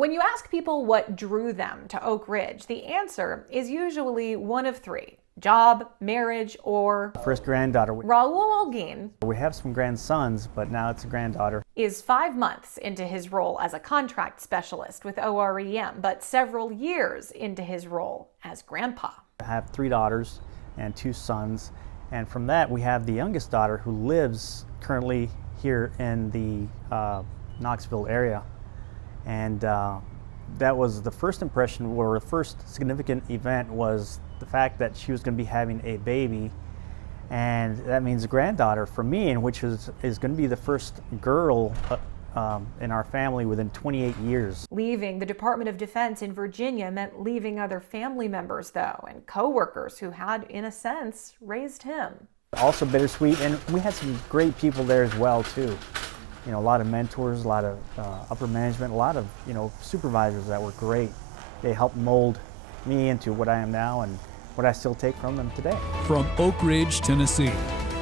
When you ask people what drew them to Oak Ridge, the answer is usually one of three: job, marriage, or First granddaughter. Raul Holguin We have some grandsons, but now it's a granddaughter. is 5 months into his role as a contract specialist with OREM, but several years into his role as grandpa. I have 3 daughters and 2 sons, and from that we have the youngest daughter who lives currently here in the Knoxville area. And that was the first impression, or the first significant event was the fact that she was going to be having a baby, and that means a granddaughter for me, and which is going to be the first girl in our family within 28 years. Leaving the Department of Defense in Virginia meant leaving other family members, though, and co-workers who had, in a sense, raised him. Also bittersweet, and we had some great people there as well, too. You know, a lot of mentors, a lot of upper management, a lot of, supervisors that were great. They helped mold me into what I am now and what I still take from them today. From Oak Ridge, Tennessee,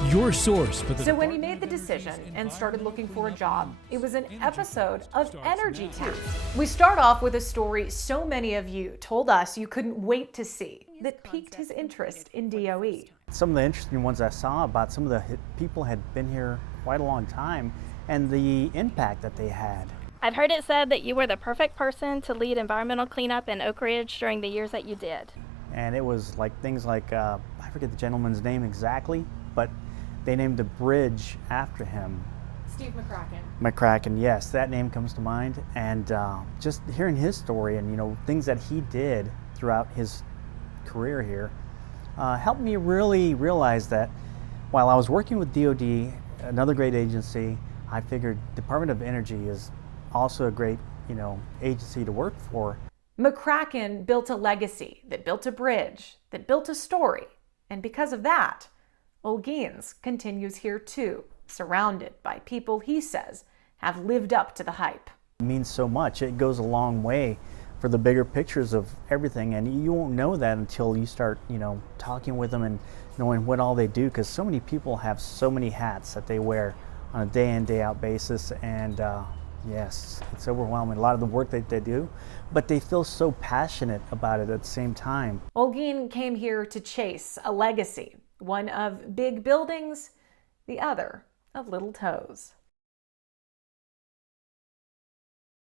your source for the... So when he made the decision and started looking for a job, it was an episode of Energy Town. We start off with a story so many of you told us you couldn't wait to see that piqued his interest in DOE. Some of the interesting ones I saw about some of the people had been here quite a long time, and the impact that they had. I've heard it said that you were the perfect person to lead environmental cleanup in Oak Ridge during the years that you did. And it was like things like, I forget the gentleman's name exactly, but they named a bridge after him. Steve McCracken. McCracken, yes, that name comes to mind. And just hearing his story and things that he did throughout his career here helped me really realize that while I was working with DOD, another great agency, I figured Department of Energy is also a great, agency to work for. McCracken built a legacy that built a bridge, that built a story. And because of that, Holguin's continues here too, surrounded by people he says have lived up to the hype. It means so much. It goes a long way for the bigger pictures of everything, and you won't know that until you start, talking with them and knowing what all they do, because so many people have so many hats that they wear on a day in, day out basis, and yes, it's overwhelming, a lot of the work that they do, but they feel so passionate about it at the same time. Holguin came here to chase a legacy, one of big buildings, the other of little toes.